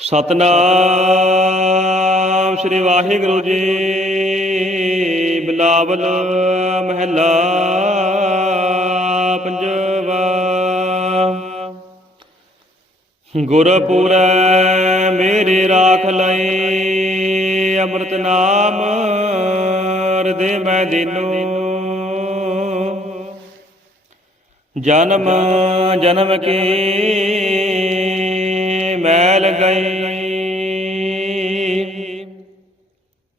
ਸਤਨਾਮ ਸ੍ਰੀ ਵਾਹਿਗੁਰੂ ਜੀ। ਬਿਲਾਵਲ ਮਹਿਲਾ ਪੰਜਵਾ। ਗੁਰਪੁਰੈ ਮੇਰੇ ਰਾਖ ਲਈ ਅੰਮ੍ਰਿਤ ਨਾਮ ਹਿਰਦੇ ਮੈਂ ਦੀਨੋ। ਜਨਮ ਜਨਮ ਕੇ ਗਈ।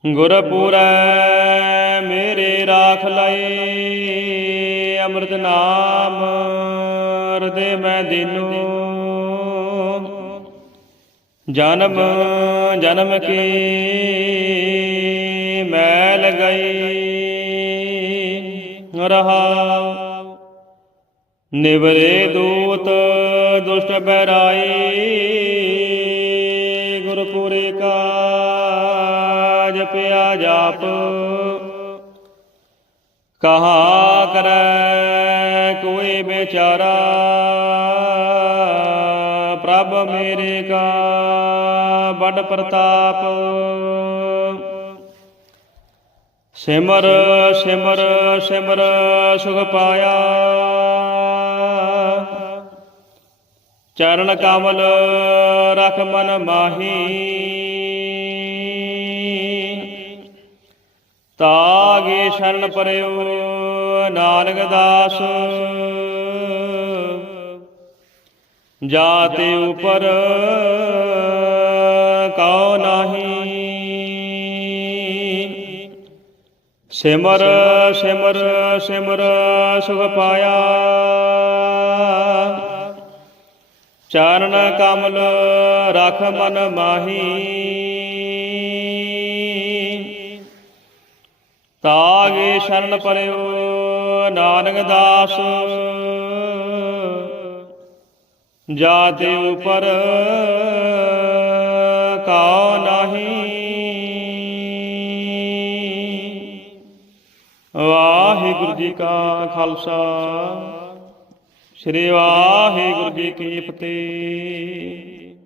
ਗੁਰਪੁਰੈ ਮੇਰੇ ਰਾਖ ਲਏ, ਅੰਮ੍ਰਿਤ ਨਾਮ ਹਿਰਦੇ ਮੈਂ ਦੀਨੋ। ਜਨਮ ਜਨਮ ਕੀ ਮੈਲ ਗਈ, ਰਹਾ। ਨਿਵਰੇ ਦੂਤ ਦੁਸ਼ਟ ਬਹਿਰਾਈ ਜਪਿਆ ਜਾਪ। ਕਹਾ ਕਰੈ ਕੋਈ ਵਿਚਾਰਾ, ਪ੍ਰਭ ਮੇਰੇ ਕਾ ਬੜ ਪ੍ਰਤਾਪ। ਸਿਮਰ ਸਿਮਰ ਸਿਮਰ ਸੁਖ ਪਾਇਆ। ਚਰਨ ਕਮਲ ਰਖ ਮਨ ਮਾਹੀ। ਤਾਗੇ ਸ਼ਰਨ ਪਰਿਓ, ਨਾਨਕ ਦਾਸ। ਜਾਤੇ ਉਪਰ ਕਉ ਨਾਹੀ। ਸਿਮਰ ਸਿਮਰ ਸਿਮਰ ਸੁਖ ਪਾਇਆ। ਚਰਨ ਕਮਲ ਰਖ ਮਨ ਮਾਹੀ। ਤਾਗੇ ਸ਼ਰਨ ਪਰਿਓ, ਨਾਨਕ ਦਾਸ। ਜਾਤੇ ਉਪਰ ਕਾ ਨਾਹੀ। ਵਾਹਿਗੁਰੂ ਜੀ ਕਾ ਖਾਲਸਾ। ਸ੍ਰੀ ਵਾਹਿਗੁਰੂ ਜੀ ਕੀ ਫਤਿਹ।